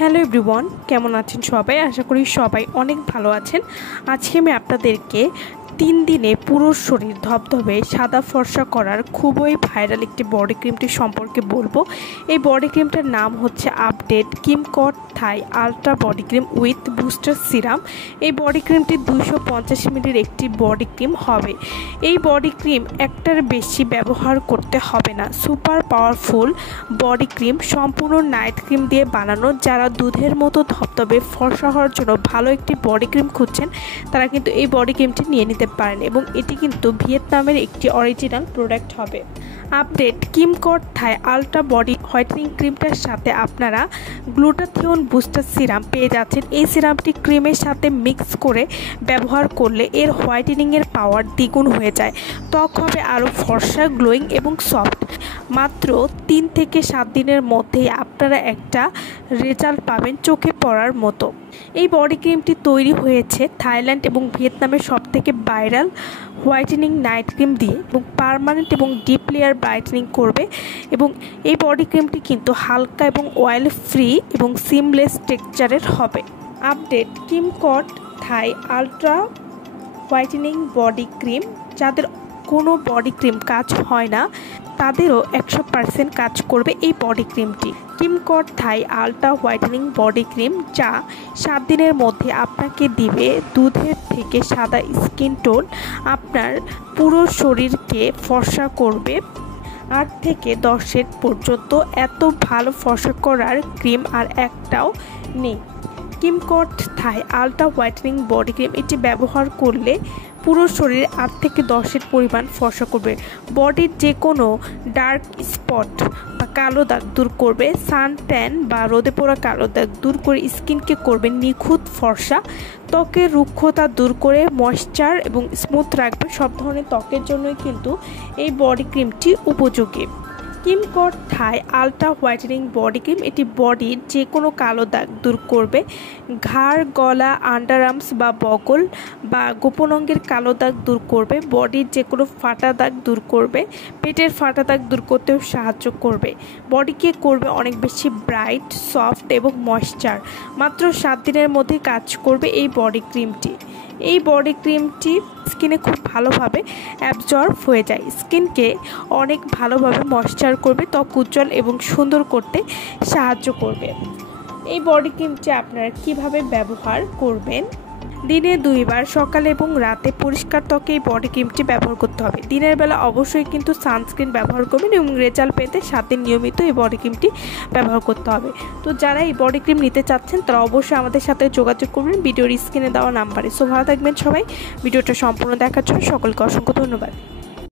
Hello everyone, কেমন আছেন সবাই? আশা করি সবাই অনেক ভালো আছেন। আজকে আমি আপনাদেরকে 3 দিনে পুরো শরীর ধবধবে সাদা ফর্সা করার খুবই ভাইরাল একটি বডি ক্রিমটি সম্পর্কে বলবো। এই বডি ক্রিমটার নাম হচ্ছে আপডেট কিমকট Thai ultra body cream with booster serum. এই বডি ক্রিমটি 250 ml একটি বডি ক্রিম হবে। এই বডি ক্রিম একটার বেশি ব্যবহার করতে হবে না। সুপার পাওয়ারফুল বডি ক্রিম, সম্পূর্ণ নাইট ক্রিম দিয়ে বানানো। যারা দুধের মতো ধবধবে ফর্সা হওয়ার জন্য ভালো একটি বডি ক্রিম খুঁজছেন তারা কিন্তু এই বডি ক্রিমটি নিয়ে নিতে পারেন এবং এটি কিন্তু ভিয়েতনামের একটি অরিজিনাল প্রোডাক্ট হবে। আপডেট কিমকট থাই আলট্রা বডি হোয়াইটেনিং ক্রিমটার সাথে আপনারা গ্লুটাথিয়ন বুস্টার সিরাম পেয়ে যাচ্ছেন। এই সিরামটি ক্রিমের সাথে মিক্স করে ব্যবহার করলে এর হোয়াইটেনিংয়ের পাওয়ার দ্বিগুণ হয়ে যায়। ত্বক হবে আরও ফর্সা, গ্লোয়িং এবং সফট। মাত্র 3 থেকে 7 দিনের মধ্যেই আপনারা একটা রেজাল্ট পাবেন চোখে পড়ার মতো। এই বডি ক্রিমটি তৈরি হয়েছে থাইল্যান্ড এবং ভিয়েতনামের সবথেকে ভাইরাল হোয়াইটেনিং নাইট ক্রিম দিয়ে এবং পার্মানেন্ট এবং ডিপ লেয়ার ব্রাইটেনিং করবে। এবং এই বডি ক্রিমটি কিন্তু হালকা এবং অয়েল ফ্রি এবং সিমলেস টেক্সচারের হবে। আপডেট কিমকট Thai ultra whitening body cream, যাদের কোনো বডি ক্রিম কাজ হয় না তাদেরও 100% কাজ করবে এই বডি ক্রিমটি। কিমকট Thai ultra whitening body cream, যা 7 দিনের মধ্যে আপনাকে দিবে দুধের থেকে সাদা স্কিন টোন। আপনার পুরো শরীরকে ফর্সা করবে। 8 থেকে 10 পর্যন্ত এত ভালো ফর্সা করার ক্রিম আর একটাও নেই। কিমকট Thai ultra whitening body cream এটি ব্যবহার করলে পুরো শরীরে 8 থেকে 10 পরিমাণ ফর্সা করবে। বডির যে কোনো ডার্ক স্পট বা কালো দাগ দূর করবে। সান ট্যান বা রোদে পোড়া কালো দাগ দূর করে স্কিনকে করবে নিখুঁত ফর্সা। ত্বকের রুক্ষতা দূর করে ময়েশ্চার এবং স্মুথ রাখবে। সব ধরনের ত্বকের জন্যই কিন্তু এই বডি ক্রিমটি উপযোগী। কিমকট Thai ultra whitening body cream এটি বডির যে কোনো কালো দাগ দূর করবে। ঘাড়, গলা, আন্ডারআর্মস বা বগল বা গোপন অঙ্গের কালো দাগ দূর করবে। বডির যে কোনো ফাটা দাগ দূর করবে। পেটের ফাটা দাগ দূর করতেও সাহায্য করবে। বডিকে করবে অনেক বেশি ব্রাইট, সফট এবং ময়েশ্চার। মাত্র 7 দিনের মধ্যে কাজ করবে এই বডি ক্রিমটি। এই বডি ক্রিমটি স্কিনে খুব ভালোভাবে অ্যাবজর্ব হয়ে যায়। স্কিনকে অনেক ভালোভাবে ময়েশ্চার করবে, ত্বক উজ্জ্বল এবং সুন্দর করতে সাহায্য করবে। এই বডি ক্রিমটি আপনারা কিভাবে ব্যবহার করবেন? দিনে 2 বার, সকালে এবং রাতে পরিষ্কার ত্বকে এই বডি ক্রিমটি ব্যবহার করতে হবে। দিনের বেলা অবশ্যই কিন্তু সানস্ক্রিন ব্যবহার করবেন এবং রেজাল্ট পেতে 7 দিন নিয়মিত এই বডি ক্রিমটি ব্যবহার করতে হবে। তো যারা এই বডি ক্রিম নিতে চাচ্ছেন তারা অবশ্যই আমাদের সাথে যোগাযোগ করবেন ভিডিওর স্ক্রিনে দেওয়া নাম্বারে। সো ভালো থাকবেন সবাই। ভিডিওটা সম্পূর্ণ দেখার জন্য সকলকে অসংখ্য ধন্যবাদ।